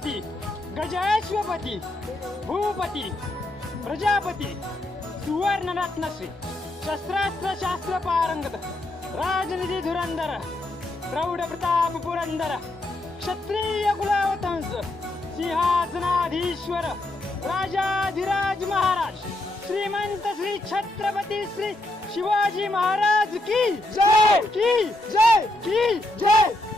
गणपती गजाश्वपती भूपती प्रजापती सुवर्णरत्नश्री शस्त्रास्त्र शास्त्र पारंगत राजनिधी धुरंधर प्रौढ प्रताप पुरंदर क्षत्रिय कुलावतंस सिंहासनाधीश्वर राजाधिराज महाराज श्रीमंत श्री छत्रपती श्री शिवाजी महाराज की जय की जय की जय.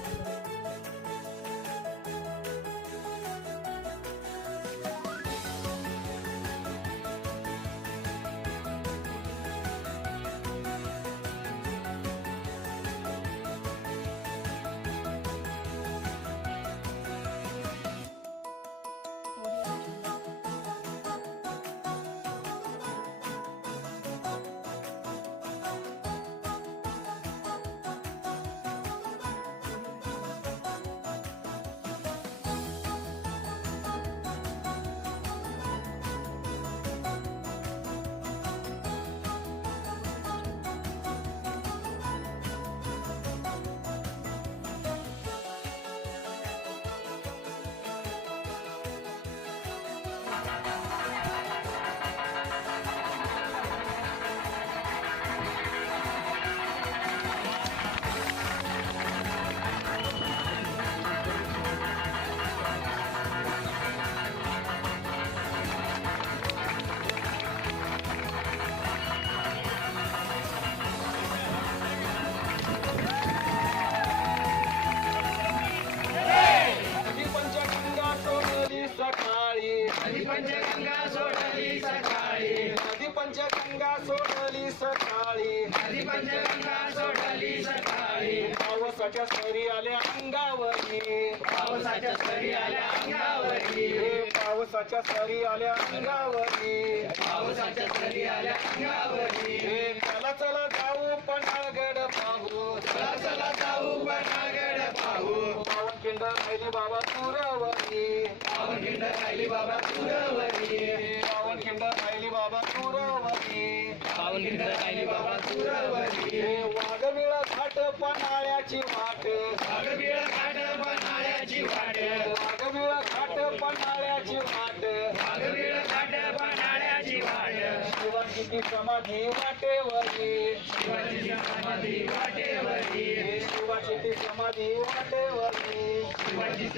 पावसाच्या सरी आल्या अंगावरी पावसाच्या सरी आल्या अंगावरी पावसाच्या सरी आल्या अंगावरी चला चला जाऊ पन्हाळगड पाहू. चला चला जाऊ पन्हागड पाहू. पावनखिंड राहिली बाबा तुरवरी पावनखिंड राहिली बाबा तुरवरी पावनखिंड राहिली बाबा तुरवरी पावनखिंड राहिली बाबा तुरवरी हे वाघमिळा घाट पन्हाळ्याची वाट. वाघबीळ घाट पन्हाळ्याची वाट वाघमिळा घाट पन्हाळ्याची वाट वाघबीळ घाट पन्हाळ्याची वाट शिवाजीची समाधी वाटेवरी समाधी वाटेवरी समाधी वाटेवरी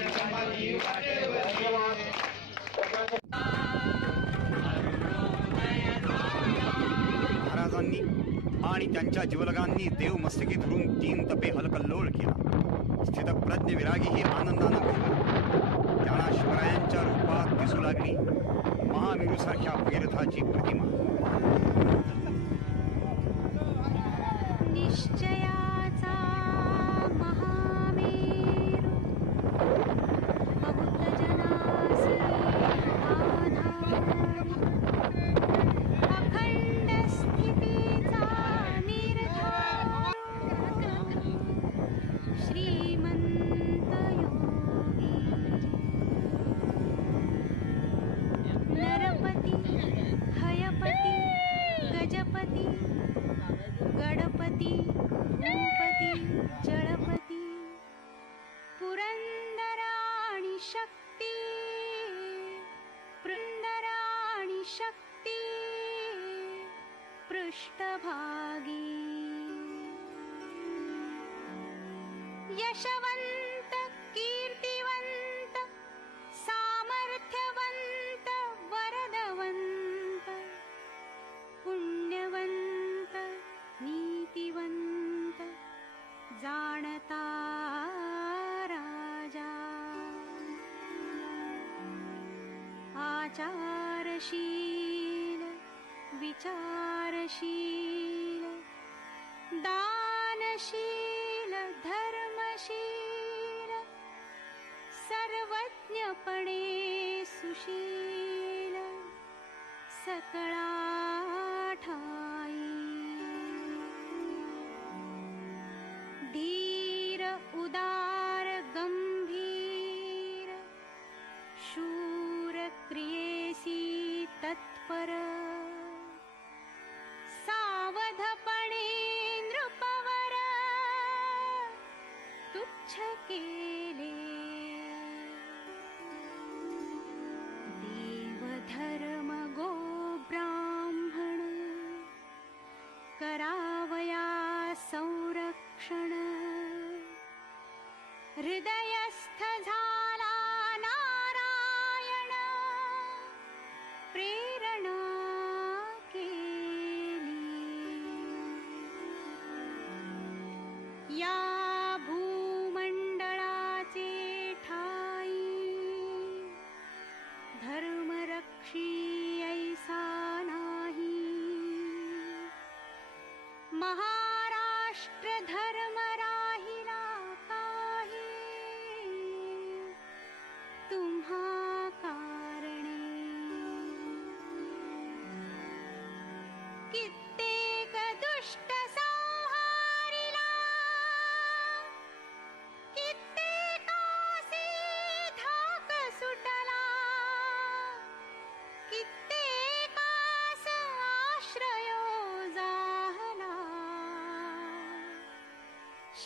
समाधी वाटेवरी महाराजांनी आणि त्यांच्या जीवलगांनी देव मस्तकी धरून तीन तपे हलकल्लोळ केला. स्थितप्रज्ञ विरागीही आनंदानं केला त्यांना शिवरायांच्या रूपात दिसू लागली. महामेरूसारख्या वीरथाची प्रतिमा. भूपती आचारशील विचारशील दानशील धर्मशील सर्वज्ञपणे सुशील सकळा ठाई धीर उदार हृदयस्थ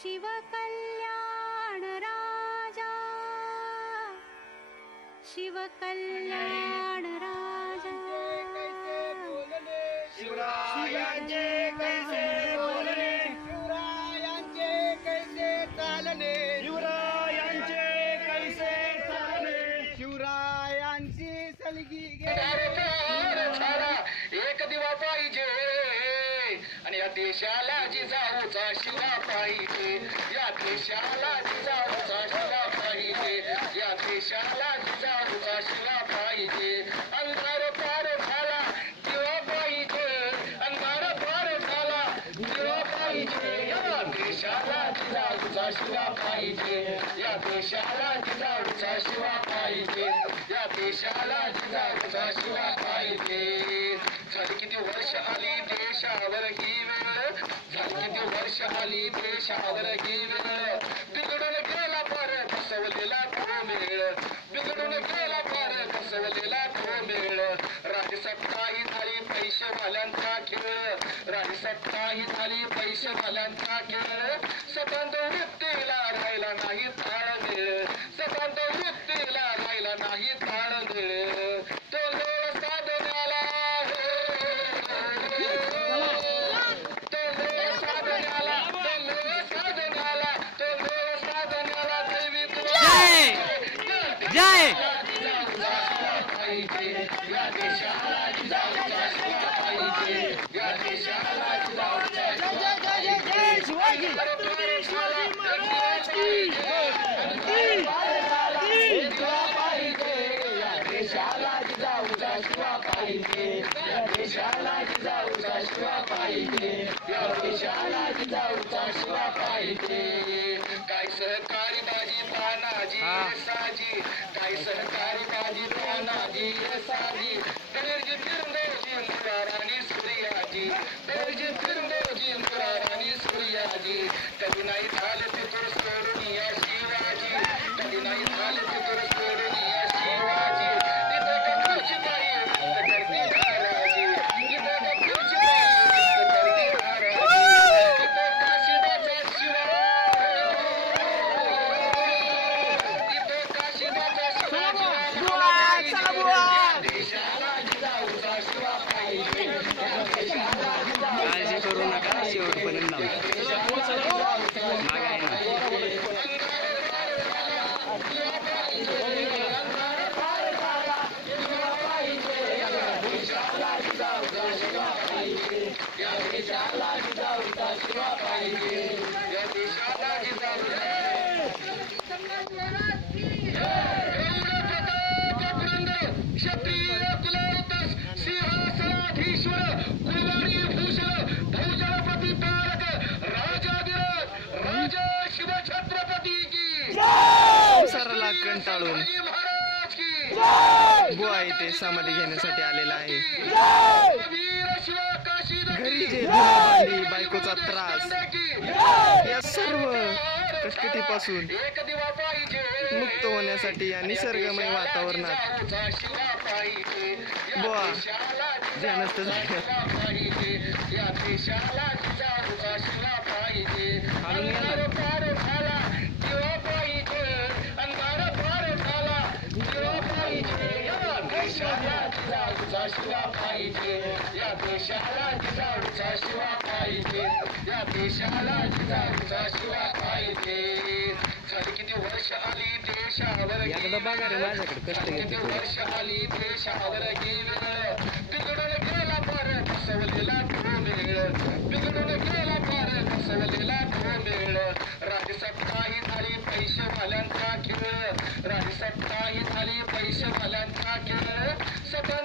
शिवकल्याण राजा शिवकल्याण देशाला शिवा पाहिजे या देशाला जिजाऊचा शिवा पाहिजे या देशाला जिजाऊचा शिवा पाहिजे झाली किती वर्ष आली देशावर ही वेळ झाली किती वर्ष आली देशावर ही वेळ बिघडून गेला पार बसवलेला तो मेळ. बिघडून गेला पार बसवलेला तो मेळ राजसत्ता ही झाली पैसेवाल्यांचा खेळ राजसत्ता ही झाली पैसेवाल्यांचा खेळ. सतंत वृत्तीला राहिला नाही ताळमेळ सतंत वृत्तीला राहिला नाही तो लोळ साधण्याला तो लोळ साधण्याला तो लोळ साधण्याला तो लोळ साधण्याला दैवी जय! जय! या देशाला जिजाऊचा शिवा पाहिजे या देशाला जिजाऊचा शिवा पाहिजे शिवाजी देशाला जिजाऊचा शिवा पाहिजे या देशाला जिजाऊचा शिवा पाहिजे या देशाला जिजाऊचा शिवा पाहिजे काय सहकारी बाजी तानाजी साजी काय सहकारी बाजी तानाजी साजी गणेशजी फिरंदोजी मुराराणी सूर्याजी गणेशजी फिरंदोजी मुराराणी सूर्याजी कधी नाही झालं तिथून सोडून या शिवाजी कधी नाही झालं तिथून सोडून या शिवाजी इथं का खुर्ची बाई इथं करते महाराजी इथं का खुर्ची बाई इथं करते महाराजी इथं काशीबाचा शिवा इथं काशीबाचा शिवा चला बुवा देशाला जिजाऊचा शिवा पाहिजे या देशाला काळजी करू नका शेवटपर्यंत लावू मागाय ना या देशाला जिजाऊचा क्षत्रिय कुलवतस सिंहासनाधीश्वर कुलवाणी भूषण भूजलपती तारक राजाधिराज राजा शिवछत्रपती की संसाराला कंटाळून बुवा इथे समाधी घेण्यासाठी आलेला आहे. घरी जे बायकोचा त्रास या सर्व पाहिजे! मुक्त होण्यासाठी या निसर्गमय वातावरणात बुवा ध्यानस्थ पाहिजे या देशाला जिजाऊचा शिवा पाहिजे हाणून या ना. अंधार पार झाला दिवा पाहिजे अंधार पार झाला दिवा पाहिजे या देशाला जिजाऊचा शिवा पाहिजे. या देशाला जिजाऊचा शिवा पाहिजे. या देशाला जिजाऊचा शिवा पाहिजे. झाली किती वर्ष आली देशावर किती वर्ष आली देशावर गेलं. बिघडून गेला पार फसवलेला तो मेळ बिघडून गेला पार फसवलेला तो मेळ राजसत्ता ही झाली पैसे वाल्यांचा खेळ. राजसत्ता ही झाली पैसे वाल्यांचा खेळ. सतत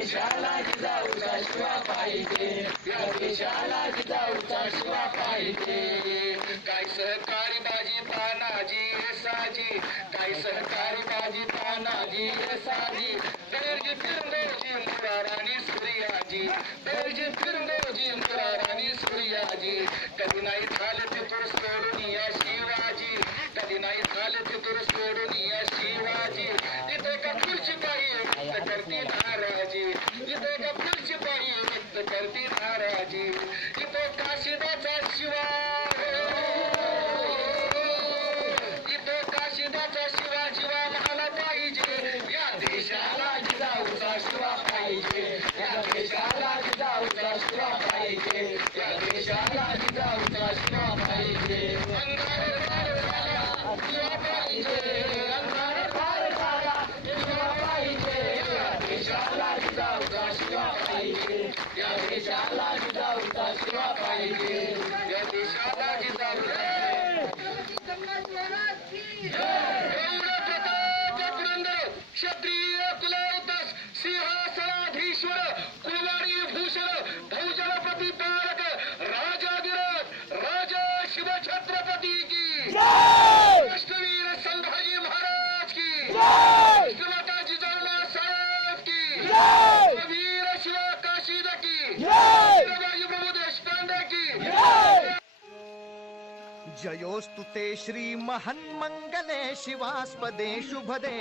या देशाला जिजाऊचा शिवा पाहिजे. या देशाला जिजाऊचा शिवा पाहिजे. काय सहकारी बाजी पानाजी साजी. काय सहकारी बाजी पानाजी साजी. बेरजी जयोस्तु ते श्रीमहन्मङ्गले शिवास्पदे शुभदे।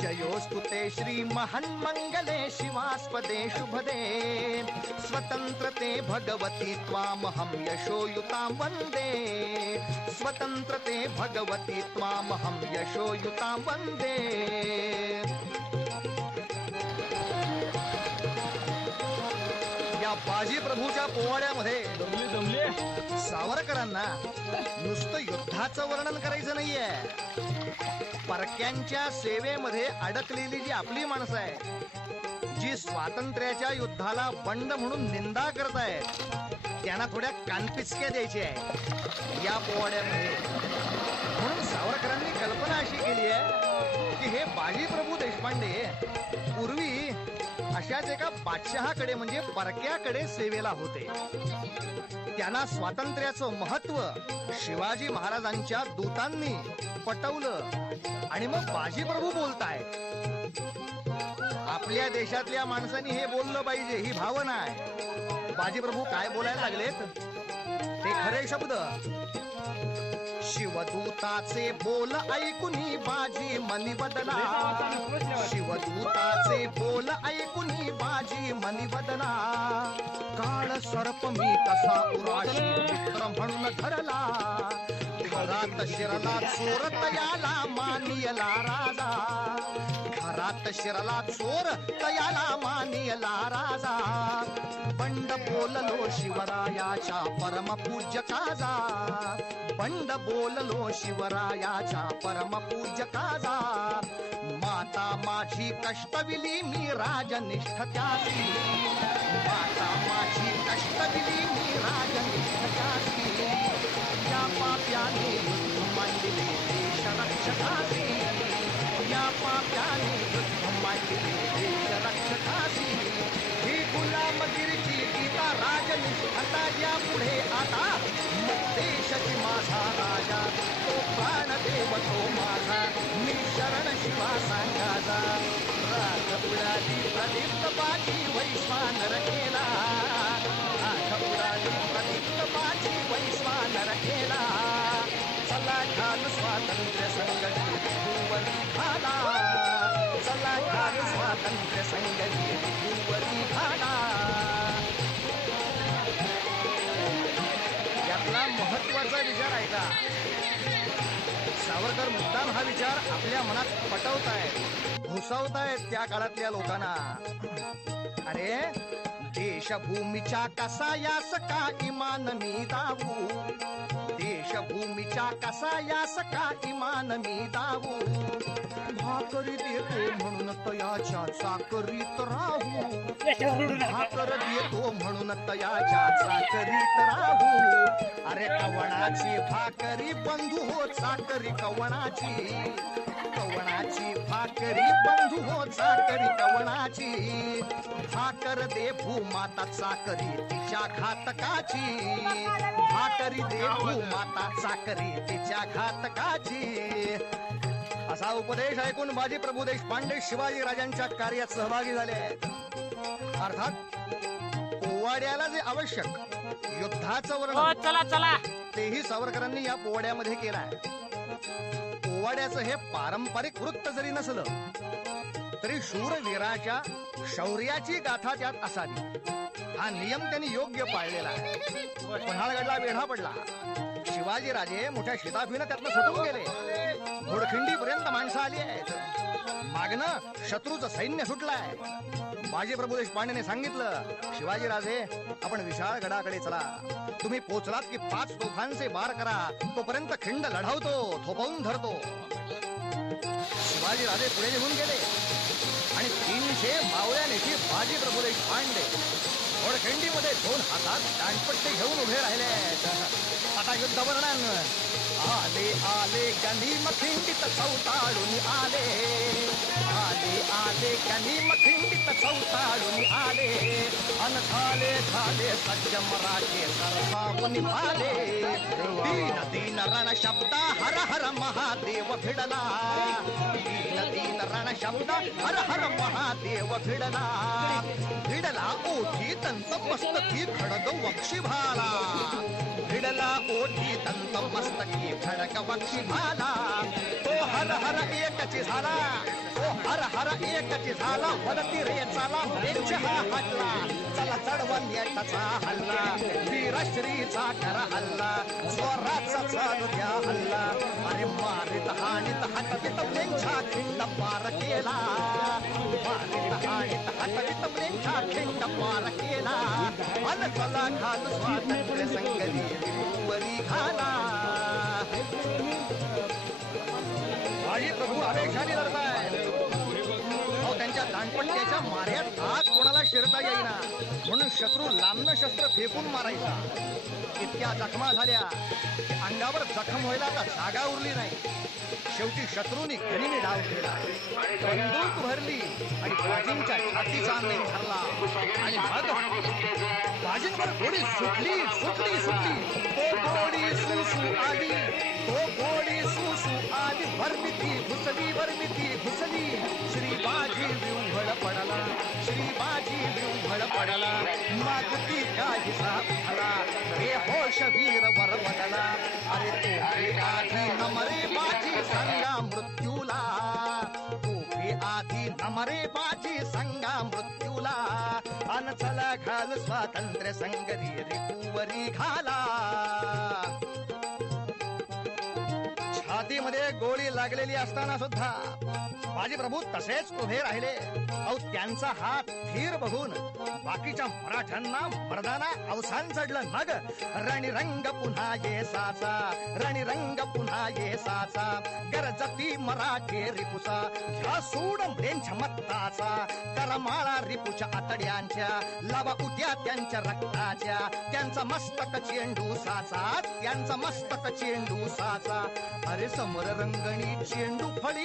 जयोस्तु ते श्रीमहन्मङ्गले शिवास्पदे शुभदे। स्वतन्त्रते भगवति त्वामहं यशोयुतां वन्दे। स्वतन्त्रते भगवति त्वामहं यशोयुतां वन्दे। बाजी प्रभूच्या पोवाड्यामध्ये. सावरकरांना नुसतं युद्धाचं वर्णन करायचं नाहीये. परक्यांच्या सेवेमध्ये अडकलेली जी आपली माणसं आहे जी स्वातंत्र्याच्या युद्धाला बंड म्हणून निंदा करतायत त्यांना थोड्या कानपिचक्या द्यायच्या आहे. या पोवाड्यामध्ये. म्हणून सावरकरांनी कल्पना अशी केली आहे की हे बाजी प्रभू देशपांडे पूर्वी अशाच एका बादशहाकडे म्हणजे परक्याकडे सेवेला होते. त्यांना स्वातंत्र्याचं महत्त्व शिवाजी महाराजांच्या दूतांनी पटवलं. आणि मग बाजीप्रभू बोलताय. आपल्या देशातल्या माणसांनी हे बोललं पाहिजे ही भावना आहे. बाजीप्रभू काय बोलायला लागलेत? ते खरे शब्द. शिवदूताचे बोल ऐकुनी बाजी मनी बदला. शिवदूताचे बोल ऐकुनी बाजी मनी बदला. काळ सर्प मी तसा उराशी मित्र म्हणून धरला. घरात शिरला चोर तयाला मानियला राजा. घरात शिरला चोर तयाला मानियला राजा. बंड बोललो शिवरायाच्या परमपूज्य काजा बंड बोललो शिवरायाच्या परमपूज्य काजा माता माझी कष्टविली मी राजनिष्ठ त्याची माता माझी कष्टविली मी राजनिष्ठ त्याची पाप्याने मांडले देश रक्षकासी या पाप्याने मांडले देश रक्षकासी ही गुलामगिरीची गीता राजनिष्ठता या पुढे आता देशाची माझा राजा तो प्राणदेव तो माझा. मी शरण शिवा सांगाजा. आग प्रदीप्त पाठी वैश्वानर सावरकर मुद्दाम हा विचार आपल्या मनात पटवतायत घुसवतायत त्या काळातल्या लोकांना. अरे देशभूमीच्या कसायास का इमान मी दावू. देशभूमीच्या कसायास का इमान मी दावू. भाकरी देतो म्हणून तयाच्या चाकरीत राहू. भाकर देतो म्हणून तयाच्या चाकरीत राहू. कवणाची भाकरी बंधू हो चाकरी कवणाची कवणाची भाकरी बंधू हो चाकरी कवणाची भाकर दे भूमाता चाकरी तिच्या घातकाची. भाकरी दे भूमाता चाकरी तिच्या घातकाची. असा उपदेश ऐकून बाजी प्रभू देशपांडे शिवाजी राजांच्या कार्यात सहभागी झाले. अर्थात पोवाड्याला जे आवश्यक युद्धाचं हो वर्णन चला चला. तेही सावरकरांनी या पोवाड्यामध्ये केलं आहे पोवाड्याचं हे पारंपरिक वृत्त जरी नसलं तरी शूरवीराच्या शौर्याची गाथा त्यात असावी. हा नियम त्यांनी योग्य पाळलेला आहे. पन्हाळगडला वेढा पडला. शिवाजी राजे मोठ्या शिताफीनं त्यातनं सुटून गेले. घोडखिंडी पर्यंत माणसं आली आहेत. मागणं शत्रूचं सैन्य सुटलंय. बाजी प्रभू देशपांडेने सांगितलं शिवाजी राजे आपण विशाळ गडाकडे चला. तुम्ही पोचलात की पाच तोफांचे बार करा. तोपर्यंत खिंड लढवतो थोपवून धरतो. शिवाजी राजे पुढे निघून गेले. आणि तीनशे मावळ्यानेची बाजी प्रभू देशपांडे घोडखिंडीमध्ये दोन हातात दांडपट्टे घेऊन उभे राहिले. आता युद्ध वर्णन आले आले गणी मखिंडित चौताळून आले. आले आले गणी मखिंडित चौताळून आले. अन झाले झाले सज्ज मराठे सरसावून आले दीन दीन रण शब्द हर हर महादेव भिडला दीन दीन रण शब्द हर हर महादेव भिडला भिडला ओठी दंत मस्तकी खडग वक्षी भाला. भिडला ओठी दंत मस्तकी खडक वक्षी भाला तो हर हर एकची झाला. तो हर हर एकची झाला. वरती रे चाला रेच हा हल्ला. चला चढवून येटाचा हल्ला. वीरश्रीचा कर हल्ला. स्वराचा चालू द्या हल्ला. अरे मारित हाणीत हटवित प्लेंछा खिंड पार केला. मारित हाणीत हटवित प्लेंछा खिंड पार केला. अन चला घाल स्वातंत्र्य संगली परी घाला बाजी प्रभू आवेशाने लढताय. शत्रूच्या दांडपट्ट्याच्या माऱ्यात आज कोणाला शिरता येईना. म्हणून शत्रू लांबन शस्त्र फेकून मारायचा. इतक्या जखमा झाल्या अंगावर जखम व्हायला आता जागा उरली नाही. शेवटी शत्रूनी घरीने डाव केला. बंदूक भरली आणि बाजींच्या छातीचा अंदेन ठरला. आणि बाजींवर गोडी सुटली सुटली सुटली. तो गोडी सुसू आली तो गोडी सुसू आली. भरमिती घुसली भरमिती घुसली श्री पडला. मागती काही साधला रे होश वीर वर पडला अरे तो आधी नमरे बाजी संगा मृत्यूला. तोफे आधी नमरे बाजी संगा मृत्यूला. अनचला घाल स्वातंत्र्य संगरी रिपुवरी घाला. छातीमध्ये गोळी लागलेली असताना सुद्धा बाजीप्रभू तसेच उभे राहिले. अहो त्यांचा हात धीर बघून बाकीच्या मराठ्यांना मर्दाना अवसान चढलं. मग रणिरंग पुन्हा ये साचा रणिरंग पुन्हा ये साचा. गरजती मराठे रिपुसा ह्या सूड त्यांच्या चमत्ताचा करमाळा रिपुच्या आतड्यांच्या लावा उद्या त्यांच्या रक्ताच्या. त्यांचा मस्तक चेंडू साचा त्यांचा मस्तक चेंडू साचा. अरे ಸಮರ ರಂಗಣಿ ಚೆಂಡು ಫಳಿ